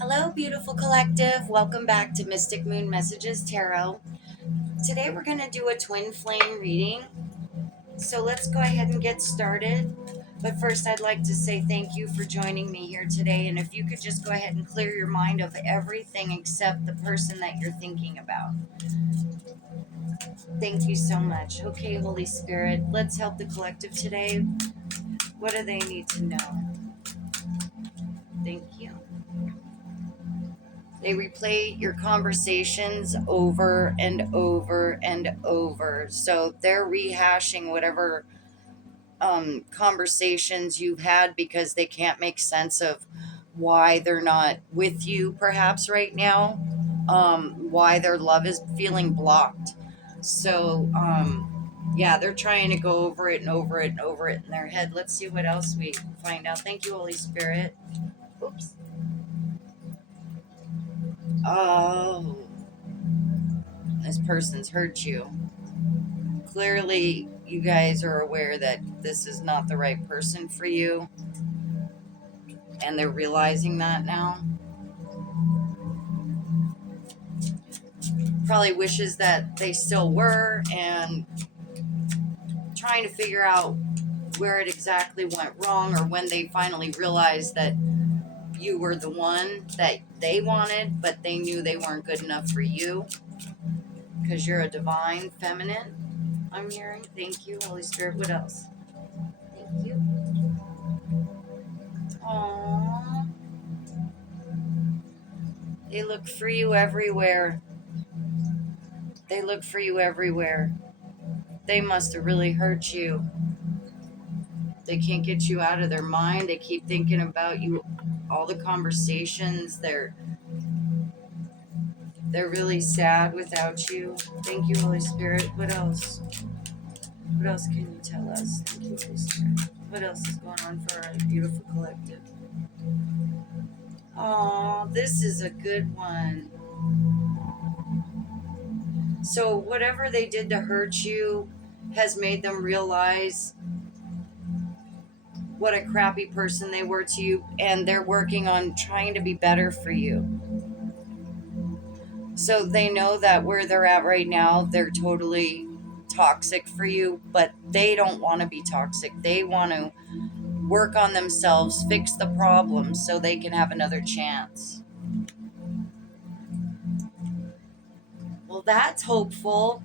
Hello, beautiful collective. Welcome back to Mystic Moon Messages Tarot. Today we're going to do a twin flame reading. So let's go ahead and get started. But first, I'd like to say thank you for joining me here today. And if you could just go ahead and clear your mind of everything except the person that you're thinking about. Thank you so much. Okay, Holy Spirit, let's help the collective today. What do they need to know? Thank you. They replay your conversations over and over and over. So they're rehashing whatever conversations you've had because they can't make sense of why they're not with you, perhaps right now, why their love is feeling blocked. So, yeah, they're trying to go over it and over it and over it in their head. Let's see what else we find out. Thank you, Holy Spirit. Oops. Oh, this person's hurt you. Clearly, you guys are aware that this is not the right person for you, and they're realizing that now. Probably wishes that they still were, and trying to figure out where it exactly went wrong, or when they finally realized that you were the one that they wanted, but they knew they weren't good enough for you because you're a divine feminine. I'm hearing. Thank you, Holy Spirit. What else? Thank you. Aww. They look for you everywhere. They look for you everywhere. They must have really hurt you. They can't get you out of their mind. They keep thinking about you, all the conversations. They're really sad without you. Thank you, Holy Spirit. What else? What else can you tell us? Thank you, Holy Spirit. What else is going on for our beautiful collective? Oh, this is a good one. So whatever they did to hurt you has made them realize what a crappy person they were to you, and they're working on trying to be better for you. So they know that where they're at right now, they're totally toxic for you, but they don't want to be toxic. They want to work on themselves, fix the problem so they can have another chance. Well, that's hopeful.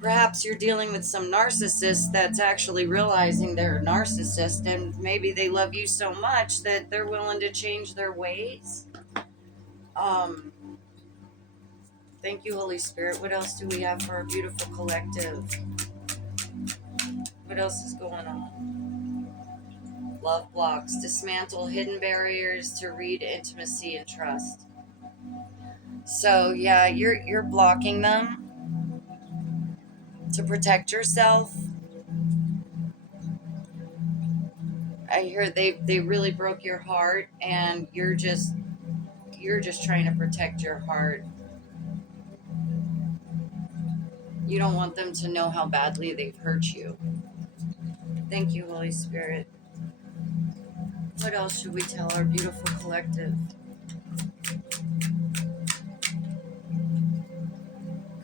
Perhaps you're dealing with some narcissist that's actually realizing they're a narcissist, and maybe they love you so much that they're willing to change their ways. Um, Thank you, Holy Spirit. What else do we have for our beautiful collective? What else is going on? Love blocks. Dismantle hidden barriers to read intimacy and trust. So yeah, you're blocking them to protect yourself. I hear they really broke your heart, and you're just trying to protect your heart. You don't want them to know how badly they've hurt you. Thank you, Holy Spirit. What else should we tell our beautiful collective?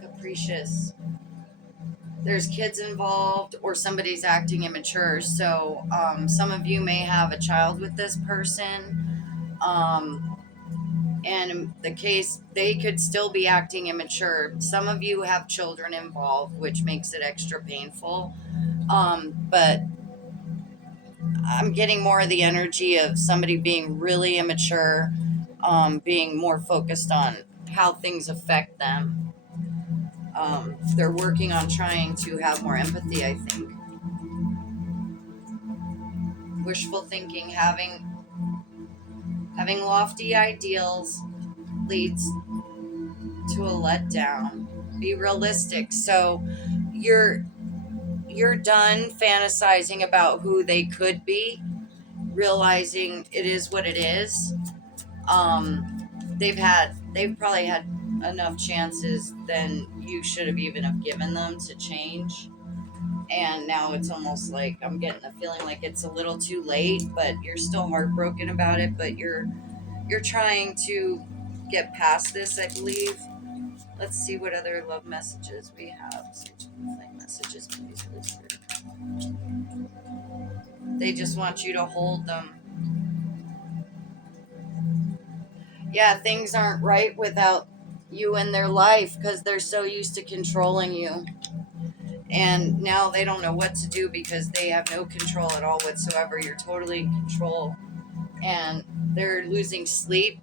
Capricious. There's kids involved, or somebody's acting immature. So some of you may have a child with this person. And in the case, they could still be acting immature. Some of you have children involved, which makes it extra painful. But I'm getting more of the energy of somebody being really immature, being more focused on how things affect them. They're working on trying to have more empathy, I think. Wishful thinking, having lofty ideals leads to a letdown. Be realistic. So you're done fantasizing about who they could be, realizing it is what it is. They've probably had enough chances than you should have even have given them to change. And now it's almost like I'm getting the feeling like it's a little too late, but you're still heartbroken about it, but you're You're trying to get past this, I believe. Let's see what other love messages we have. Flame messages, please, Holy Spirit. They just want you to hold them. Yeah, things aren't right without you in their life because they're so used to controlling you. And now they don't know what to do because they have no control at all whatsoever. You're totally in control. And they're losing sleep.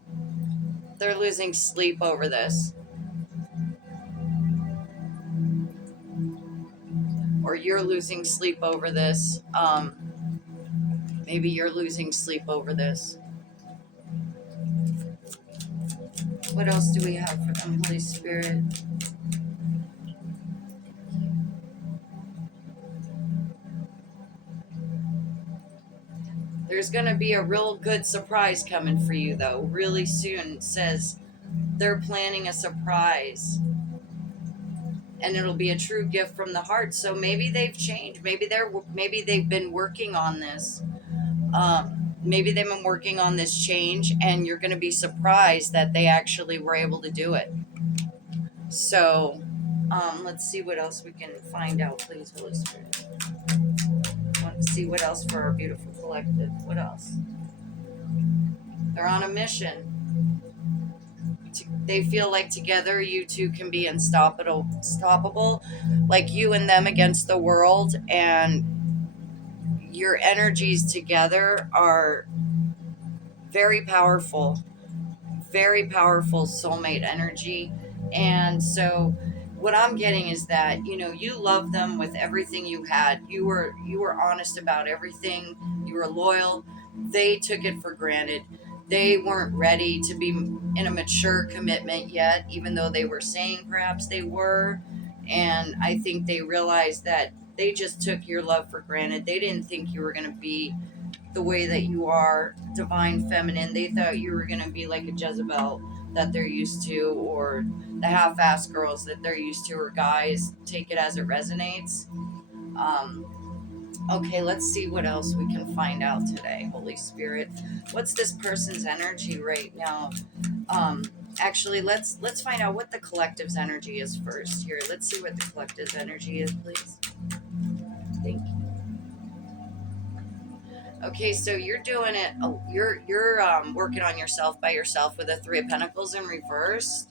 They're losing sleep over this. Or you're losing sleep over this. Maybe you're losing sleep over this. What else do we have for them, Holy Spirit? There's going to be a real good surprise coming for you, though, really soon. It says they're planning a surprise. And it'll be a true gift from the heart. So maybe they've changed. Maybe they've been working on this. Maybe they've been working on this change, and you're going to be surprised that they actually were able to do it. So, let's see what else we can find out, please, Holy Spirit. I want to see what else for our beautiful collective. What else? They're on a mission. They feel like together you two can be unstoppable, like you and them against the world, and your energies together are very powerful soulmate energy. And so what I'm getting is that, you love them with everything you had. You were honest about everything. You were loyal. They took it for granted. They weren't ready to be in a mature commitment yet, even though they were saying perhaps they were. And I think they realized that they just took your love for granted. They didn't think you were going to be the way that you are, divine feminine. They thought you were going to be like a Jezebel that they're used to, or the half-ass girls that they're used to, or guys. Take it as it resonates. Okay, let's see what else we can find out today, Holy Spirit. What's this person's energy right now? Actually, let's find out what the collective's energy is first. Here, let's see what the collective's energy is, please. Thank you. Okay, so you're doing it. You're working on yourself by yourself with the Three of Pentacles in reverse.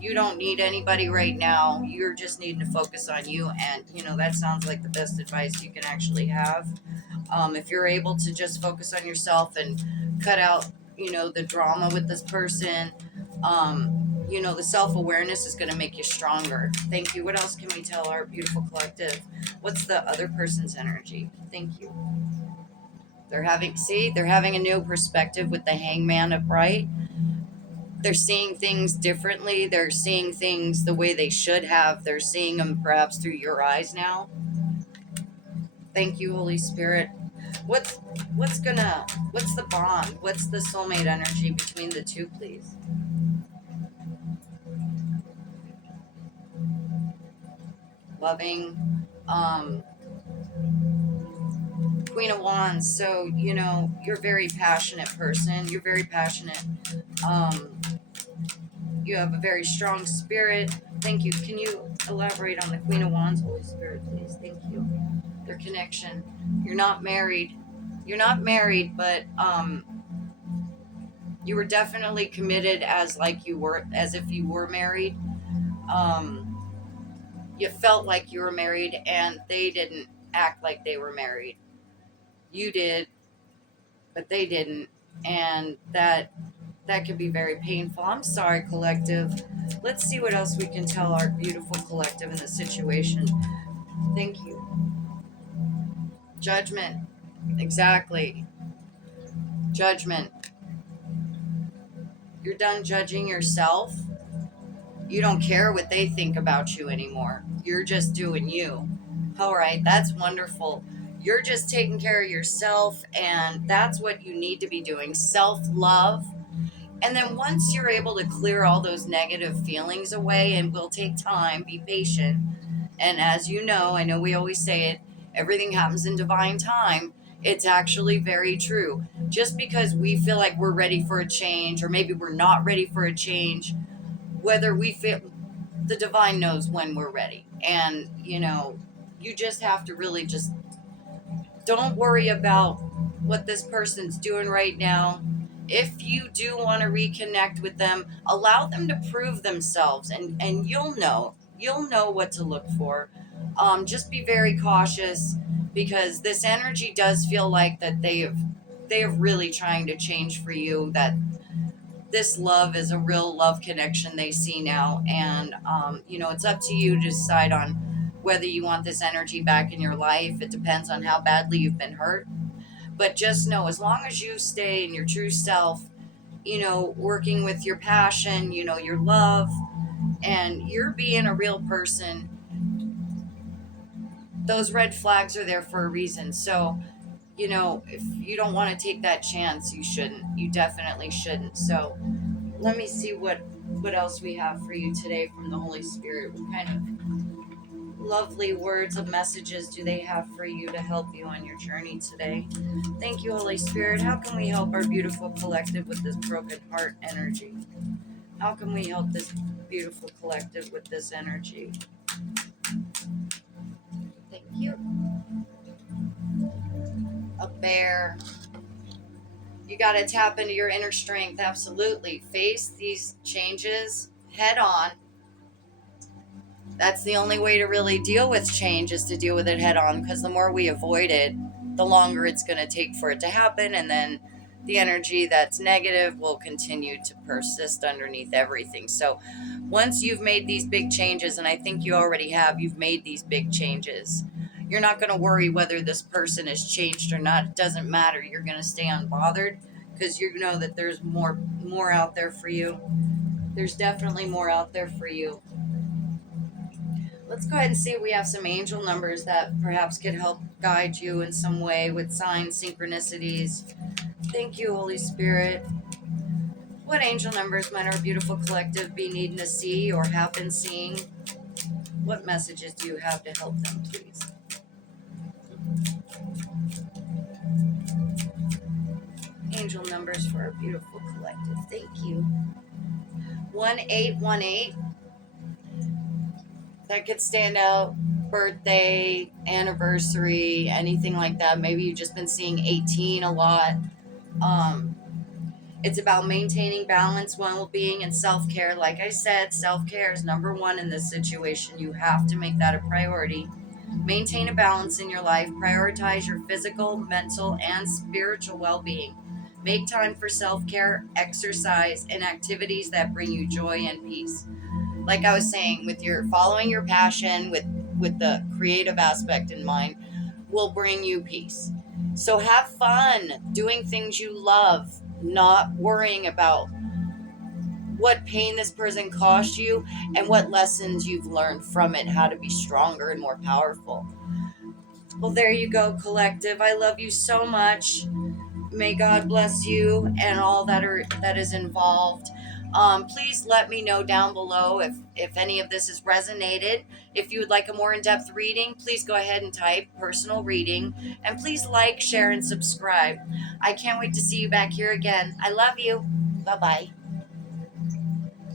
You don't need anybody right now. You're just needing to focus on you, and that sounds like the best advice you can actually have. If you're able to just focus on yourself and cut out, the drama with this person, the self-awareness is going to make you stronger. Thank you. What else can we tell our beautiful collective? What's the other person's energy? Thank you. They're having a new perspective with the Hangman upright. They're seeing things differently. They're seeing things the way they should have. They're seeing them perhaps through your eyes now. Thank you, Holy Spirit. What's the bond? What's the soulmate energy between the two, please? Loving, Queen of Wands. So, you're a very passionate person. You're very passionate. You have a very strong spirit. Thank you. Can you elaborate on the Queen of Wands, Holy Spirit, please? Thank you. Their connection. You're not married. But you were definitely committed as if you were married. You felt like you were married, and they didn't act like they were married. You did, but they didn't, and that could be very painful. I'm sorry, collective. Let's see what else we can tell our beautiful collective in this situation. Thank you. Judgment. Exactly. Judgment. You're done judging yourself. You don't care what they think about you anymore. You're just doing you. All right, that's wonderful. You're just taking care of yourself, and that's what you need to be doing. Self-love. And then once you're able to clear all those negative feelings away, and will take time, be patient. And as you know, I know we always say it, everything happens in divine time. It's actually very true. Just because we feel like we're ready for a change, or maybe we're not ready for a change, whether we feel, the divine knows when we're ready. And, you just have to really just don't worry about what this person's doing right now. If you do want to reconnect with them, allow them to prove themselves, and you'll know what to look for. Just be very cautious, because this energy does feel like that they have really trying to change for you, that this love is a real love connection they see now. And it's up to you to decide on whether you want this energy back in your life. It depends on how badly you've been hurt, but just know, as long as you stay in your true self, working with your passion, your love, and you're being a real person, those red flags are there for a reason. So, if you don't want to take that chance, you shouldn't. You definitely shouldn't. So, let me see what else we have for you today from the Holy Spirit. What kind of lovely words of messages do they have for you to help you on your journey today? Thank you, Holy Spirit. How can we help our beautiful collective with this broken heart energy? How can we help this beautiful collective with this energy? Thank you. A bear. You got to tap into your inner strength. Absolutely. Face these changes head on. That's the only way to really deal with change, is to deal with it head on, because the more we avoid it, the longer it's going to take for it to happen. And then the energy that's negative will continue to persist underneath everything. So once you've made these big changes, and I think you already have, you've made these big changes, you're not going to worry whether this person has changed or not. It doesn't matter. You're going to stay unbothered, because you know that there's more out there for you. There's definitely more out there for you. Let's go ahead and see if we have some angel numbers that perhaps could help guide you in some way with signs, synchronicities. Thank you, Holy Spirit. What angel numbers might our beautiful collective be needing to see or have been seeing? What messages do you have to help them, please? Angel numbers for our beautiful collective. Thank you. 1818. That could stand out. Birthday, anniversary, anything like that. Maybe you've just been seeing 18 a lot. It's about maintaining balance, well-being, and self-care. Like I said, self-care is number one in this situation. You have to make that a priority. Maintain a balance in your life. Prioritize your physical, mental, and spiritual well-being. Make time for self-care, exercise, and activities that bring you joy and peace. Like I was saying, with your following your passion, with the creative aspect in mind, will bring you peace. So have fun doing things you love, not worrying about what pain this person caused you and what lessons you've learned from it, how to be stronger and more powerful. Well, there you go, collective. I love you so much. May God bless you and all that is involved. Please let me know down below if any of this has resonated. If you would like a more in-depth reading, please go ahead and type personal reading. And please like, share, and subscribe. I can't wait to see you back here again. I love you. Bye-bye.